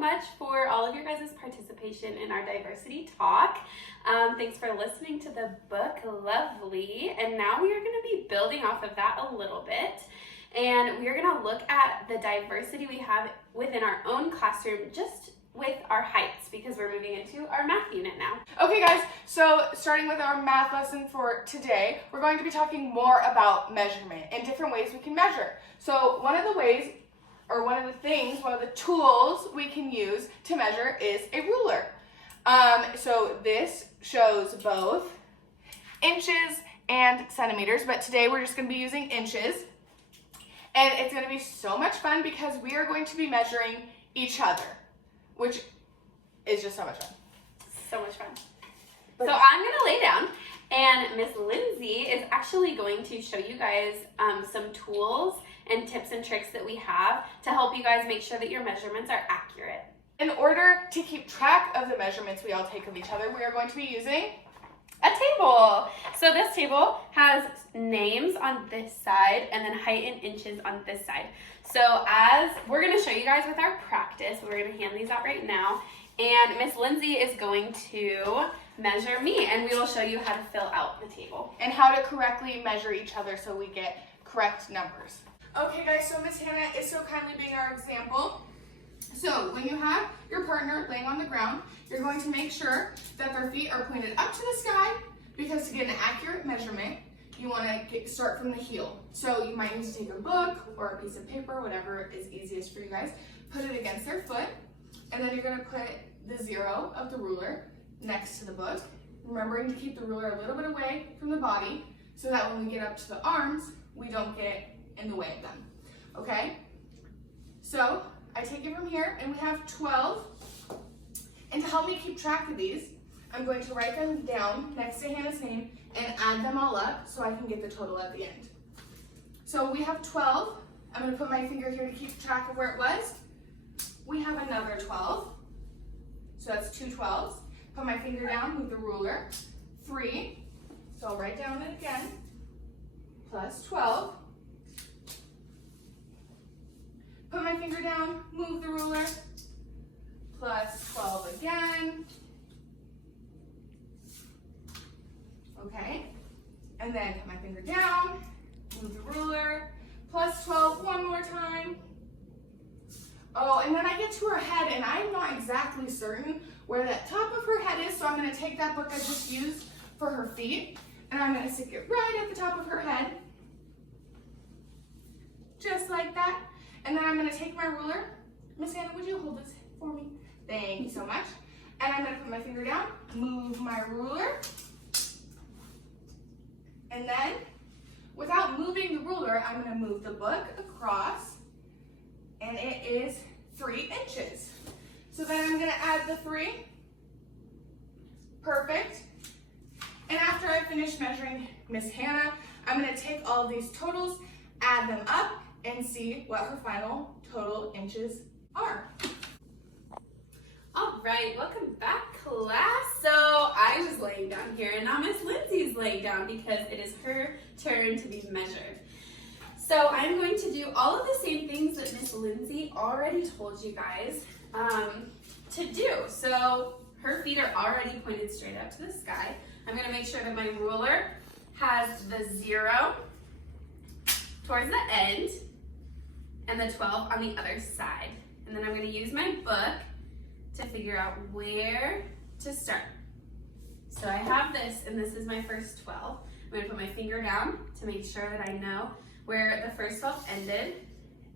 much for all of your guys' participation in our diversity talk. Thanks for listening to the book Lovely. And now we are going to be building off of that a little bit. And we are going to look at the diversity we have within our own classroom just with our heights, because we're moving into our math unit now. Okay guys, so starting with our math lesson for today, we're going to be talking more about measurement and different ways we can measure. So one of the tools we can use to measure is a ruler. So this shows both inches and centimeters, but today we're just going to be using inches. And it's going to be so much fun because we are going to be measuring each other, which is just so much fun. So much fun. So I'm going to lay down, and Miss Lindsay is actually going to show you guys some tools and tips and tricks that we have to help you guys make sure that your measurements are accurate. In order to keep track of the measurements we all take of each other, we are going to be using a table. So this table has names on this side and then height in inches on this side. So as we're going to show you guys with our practice, we're going to hand these out right now, and Miss Lindsay is going to measure me, and we will show you how to fill out the table. And how to correctly measure each other so we get correct numbers. Okay guys, so Miss Hannah is so kindly being our example. So when you have your partner laying on the ground, you're going to make sure that their feet are pointed up to the sky, because to get an accurate measurement, you want to start from the heel. So you might need to take a book or a piece of paper, whatever is easiest for you guys, put it against their foot, and then you're going to put the 0 of the ruler next to the book, remembering to keep the ruler a little bit away from the body so that when we get up to the arms, we don't get in the way of them. Okay? So I take it from here, and we have 12. And to help me keep track of these, I'm going to write them down next to Hannah's name and add them all up so I can get the total at the end. So we have 12. I'm going to put my finger here to keep track of where it was. We have another 12. So that's 2 12s. Put my finger down, move the ruler. 3. So I'll write down it again. Plus 12. Put my finger down, move the ruler. Plus 12 again. Okay. And then put my finger down, move the ruler. Plus 12 one more time. Oh, and then I get to her head, and I'm not exactly certain where that top of her head is, so I'm going to take that book I just used for her feet, and I'm going to stick it right at the top of her head. Just like that. And then I'm going to take my ruler. Miss Hannah, would you hold this for me? Thank you so much. And I'm going to put my finger down, move my ruler. And then, without moving the ruler, I'm going to move the book across. And it is 3 inches. So then I'm going to add the 3. Perfect. And after I finish measuring Miss Hannah, I'm going to take all of these totals, add them up, and see what her final total inches are. All right, welcome back, class. So I was laying down here, and now Miss Lindsay's laying down because it is her turn to be measured. So I'm going to do all of the same things that Miss Lindsay already told you guys to do. So her feet are already pointed straight up to the sky. I'm going to make sure that my ruler has the 0 towards the end and the 12 on the other side. And then I'm going to use my book to figure out where to start. So I have this, and this is my first 12. I'm going to put my finger down to make sure that I know where the first 12 ended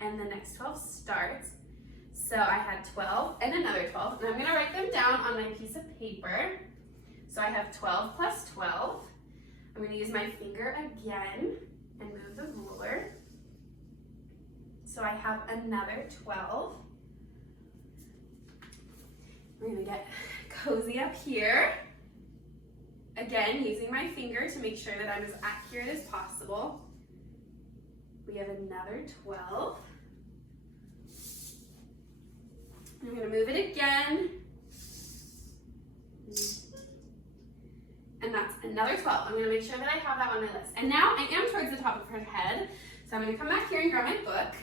and the next 12 starts. So I had 12 and another 12, and I'm going to write them down on my piece of paper. So I have 12 plus 12. I'm going to use my finger again and move the ruler. So I have another 12. We're going to get cozy up here. Again, using my finger to make sure that I'm as accurate as possible. We have another 12. I'm going to move it again. And that's another 12. I'm going to make sure that I have that on my list. And now I am towards the top of her head. So I'm going to come back here and grab my book.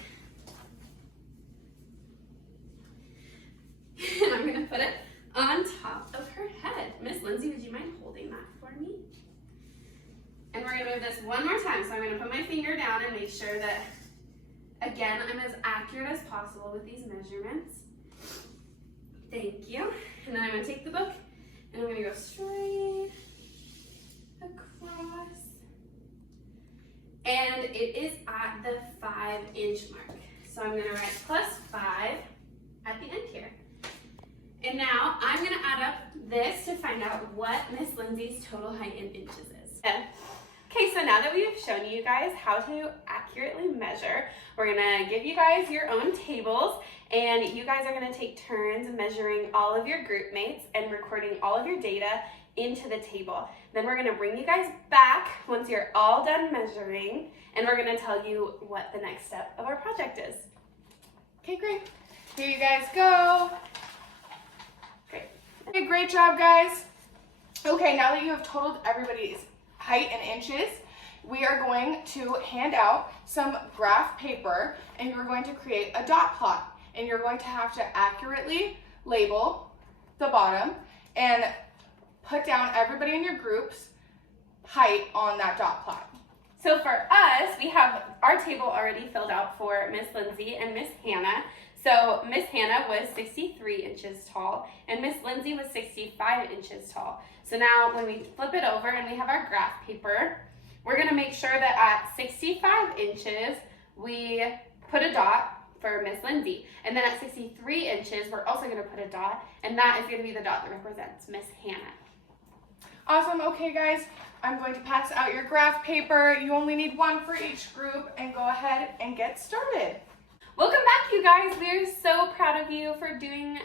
move this one more time. So I'm gonna put my finger down and make sure that, again, I'm as accurate as possible with these measurements. Thank you. And then I'm gonna take the book and I'm gonna go straight across. And it is at the 5-inch mark. So I'm gonna write +5 at the end here. And now I'm gonna add up this to find out what Miss Lindsay's total height in inches is. Okay, so now that we've shown you guys how to accurately measure, we're gonna give you guys your own tables, and you guys are gonna take turns measuring all of your group mates and recording all of your data into the table. Then we're gonna bring you guys back once you're all done measuring, and we're gonna tell you what the next step of our project is. Okay, great. Here you guys go. Great. Okay, great job, guys. Okay, now that you have totaled everybody's height in inches, we are going to hand out some graph paper, and you're going to create a dot plot, and you're going to have to accurately label the bottom and put down everybody in your group's height on that dot plot. So for us, we have our table already filled out for Miss Lindsay and Miss Hannah. So Miss Hannah was 63 inches tall and Miss Lindsay was 65 inches tall. So now when we flip it over and we have our graph paper, we're gonna make sure that at 65 inches, we put a dot for Miss Lindsay. And then at 63 inches, we're also gonna put a dot, and that is gonna be the dot that represents Miss Hannah. Awesome. Okay, guys, I'm going to pass out your graph paper. You only need one for each group, and go ahead and get started. Welcome back, you guys. We're so proud of you for doing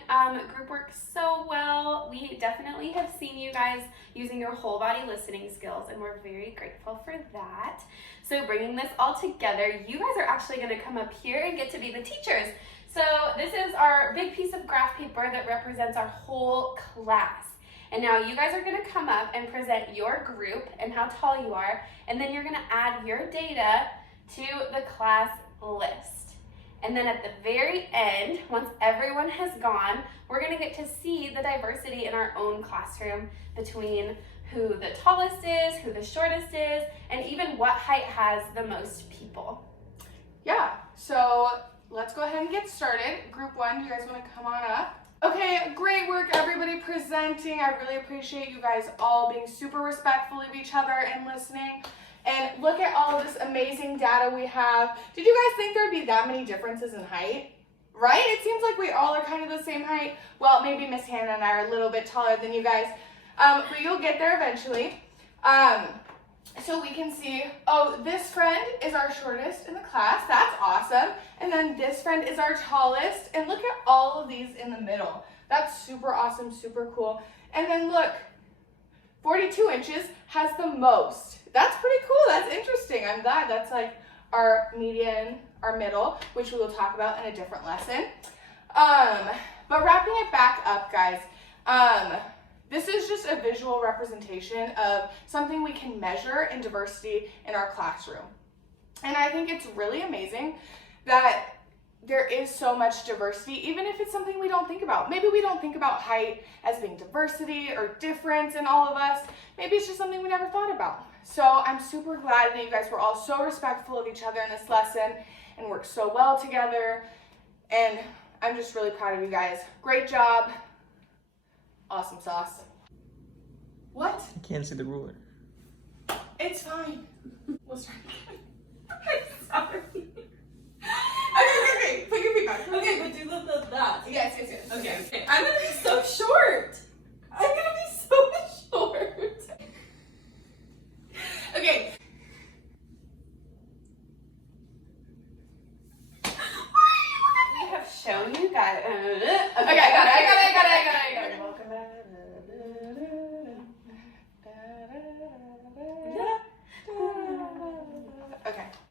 group work so well. We definitely have seen you guys using your whole body listening skills, and we're very grateful for that. So bringing this all together, you guys are actually going to come up here and get to be the teachers. So this is our big piece of graph paper that represents our whole class. And now you guys are going to come up and present your group and how tall you are, and then you're going to add your data to the class list. And then at the very end, once everyone has gone, we're going to get to see the diversity in our own classroom between who the tallest is, who the shortest is, and even what height has the most people. Yeah, so let's go ahead and get started. Group 1, do you guys want to come on up? Okay, great work everybody presenting. I really appreciate you guys all being super respectful of each other and listening. And look at all of this amazing data we have. Did you guys think there'd be that many differences in height? Right? It seems like we all are kind of the same height. Well, maybe Miss Hannah and I are a little bit taller than you guys, but you'll get there eventually. So we can see, oh, this friend is our shortest in the class. That's awesome. And then this friend is our tallest. And look at all of these in the middle. That's super awesome, super cool. And then look, 42 inches has the most. That's pretty cool. That's interesting. I'm glad that's like our median, our middle, which we will talk about in a different lesson. But wrapping it back up, guys, this is just a visual representation of something we can measure in diversity in our classroom. And I think it's really amazing that there is so much diversity, even if it's something we don't think about. Maybe we don't think about height as being diversity or difference in all of us. Maybe it's just something we never thought about. So I'm super glad that you guys were all so respectful of each other in this lesson and worked so well together. And I'm just really proud of you guys. Great job. Awesome sauce. What? I can't see the ruler. It's fine. We'll start again. I'm sorry. Okay. Put your feet back. Okay, but do the that. Yes. Okay. I'm gonna be so short. I'm gonna be so short. Okay. We have shown you guys. Okay, I got it. Welcome back.